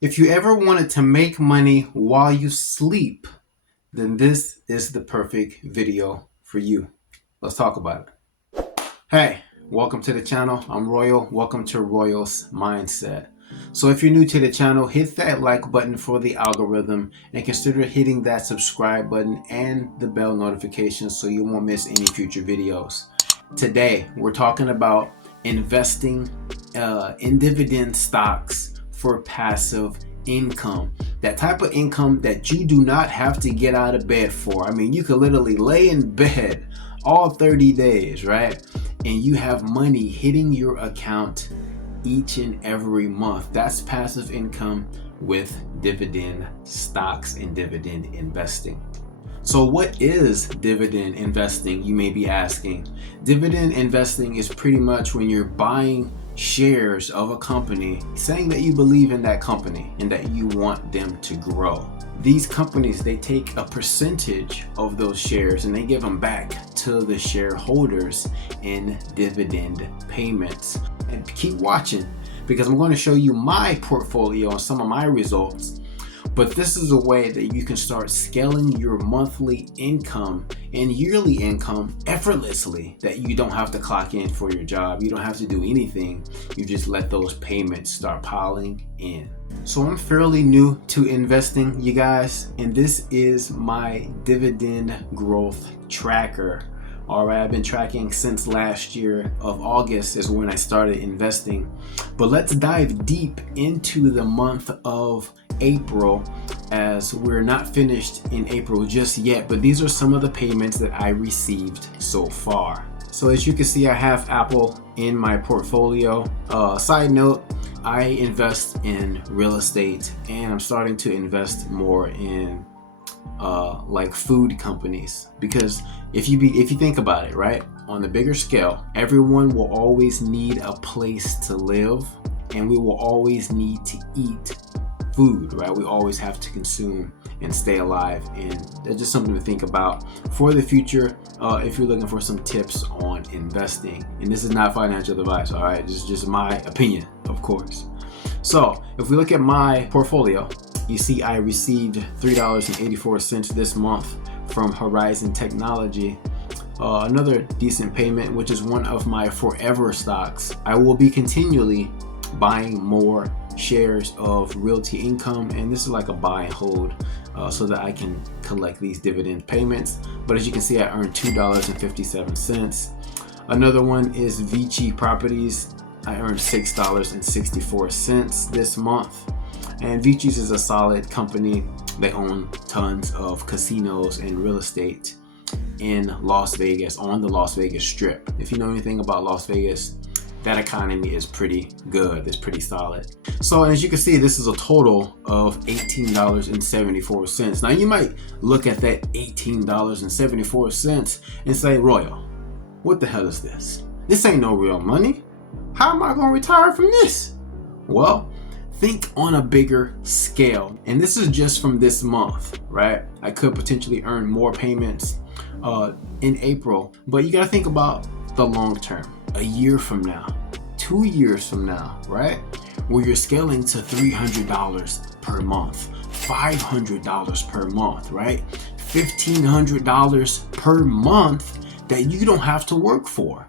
If you ever wanted to make money while you sleep, then this is the perfect video for you. Let's talk about it. Hey, welcome to the channel. I'm Royal. Welcome to Royal's Mindset. So if you're new to the channel, hit that like button for the algorithm and consider hitting that subscribe button and the bell notification so you won't miss any future videos. Today, we're talking about investing in dividend stocks for passive income. That type of income that you do not have to get out of bed for. I mean, you could literally lay in bed all 30 days, right? And you have money hitting your account each and every month. That's passive income with dividend stocks and dividend investing. So what is dividend investing, you may be asking? Dividend investing is pretty much when you're buying shares of a company, saying that you believe in that company and that you want them to grow. These companies, they take a percentage of those shares and they give them back to the shareholders in dividend payments. And keep watching because I'm going to show you my portfolio and some of my results. But this is a way that you can start scaling your monthly income and yearly income effortlessly, that you don't have to clock in for your job. You don't have to do anything. You just let those payments start piling in. So I'm fairly new to investing, you guys, and this is my dividend growth tracker. All right, I've been tracking since last year of August is when I started investing. But let's dive deep into the month of April, as we're not finished in April just yet, but these are some of the payments that I received so far. So as you can see, I have Apple in my portfolio. Side note, I invest in real estate and I'm starting to invest more in like food companies, because if you think about it, right, on the bigger scale, everyone will always need a place to live and we will always need to eat food, right? We always have to consume and stay alive, and that's just something to think about for the future if you're looking for some tips on investing. And this is not financial advice, all right? This is just my opinion, of course. So if we look at my portfolio, you see I received $3.84 this month from Horizon Technology. Another decent payment, which is one of my forever stocks. I will be continually buying more shares of Realty Income, and this is like a buy and hold so that I can collect these dividend payments. But as you can see, I earned $2.57. Another one is Vici Properties. I earned $6.64 this month. And Vici's is a solid company. They own tons of casinos and real estate in Las Vegas, on the Las Vegas Strip. If you know anything about Las Vegas, that economy is pretty good. It's pretty solid. So as you can see, this is a total of $18.74. Now you might look at that $18.74 and say, Royal, what the hell is this? This ain't no real money. How am I going to retire from this? Well, think on a bigger scale. And this is just from this month, right? I could potentially earn more payments in April, but you got to think about the long term. A year from now, 2 years from now, right? Where you're scaling to $300 per month, $500 per month, right? $1,500 per month that you don't have to work for.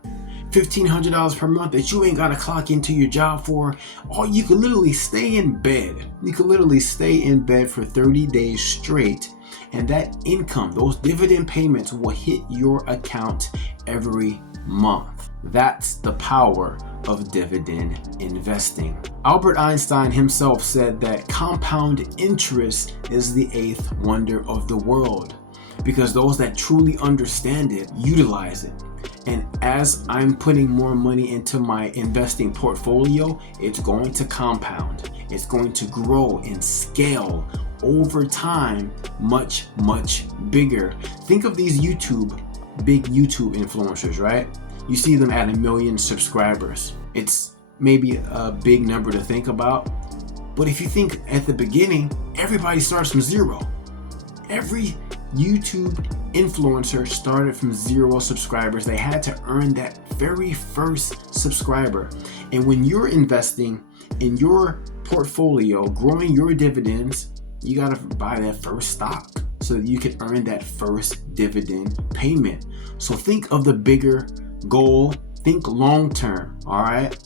$1,500 per month that you ain't got to clock into your job for. Or you could literally stay in bed. You could literally stay in bed for 30 days straight. And that income, those dividend payments will hit your account every month. That's the power of dividend investing. Albert Einstein himself said that compound interest is the 8th wonder of the world, because those that truly understand it utilize it. And as I'm putting more money into my investing portfolio, it's going to compound. It's going to grow and scale over time, much, much bigger. Think of these big YouTube influencers, right? You see them at 1 million subscribers. It's maybe a big number to think about, but if you think at the beginning, everybody starts from zero. Every YouTube influencer started from 0 subscribers. They had to earn that very first subscriber. And when you're investing in your portfolio, growing your dividends, you got to buy that first stock so that you can earn that first dividend payment. So think of the bigger goal, think long term, all right?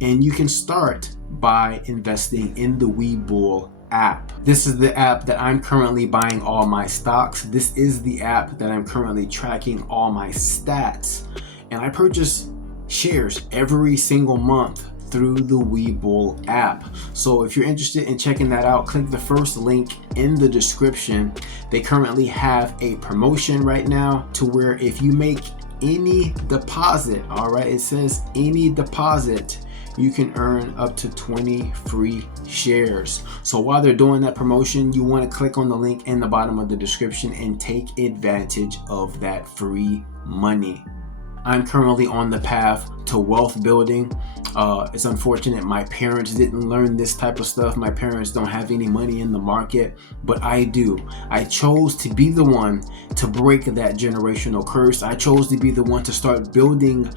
And you can start by investing in the Webull app. This is the app that I'm currently buying all my stocks. This is the app that I'm currently tracking all my stats. And I purchase shares every single month through the Webull app. So if you're interested in checking that out, click the first link in the description. They currently have a promotion right now to where if you make any deposit, all right, it says any deposit, you can earn up to 20 free shares. So while they're doing that promotion, you want to click on the link in the bottom of the description and take advantage of that free money. I'm currently on the path to wealth building. It's unfortunate my parents didn't learn this type of stuff. My parents don't have any money in the market, but I do. I chose to be the one to break that generational curse. I chose to be the one to start building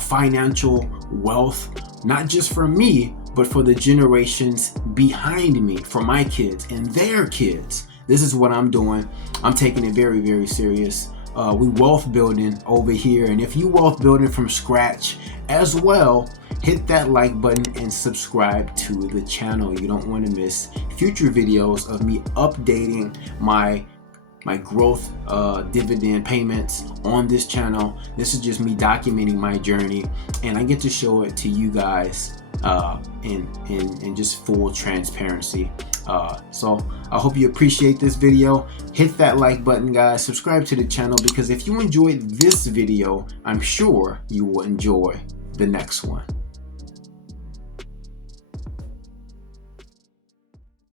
financial wealth, not just for me, but for the generations behind me, for my kids and their kids. This is what I'm doing. I'm taking it very, very serious. We wealth building over here, and if you wealth building from scratch as well, hit that like button and subscribe to the channel. You don't want to miss future videos of me updating my growth dividend payments on this channel. This is just me documenting my journey, and I get to show it to you guys in just full transparency. So I hope you appreciate this video. Hit that like button, guys. Subscribe to the channel, because if you enjoyed this video, I'm sure you will enjoy the next one.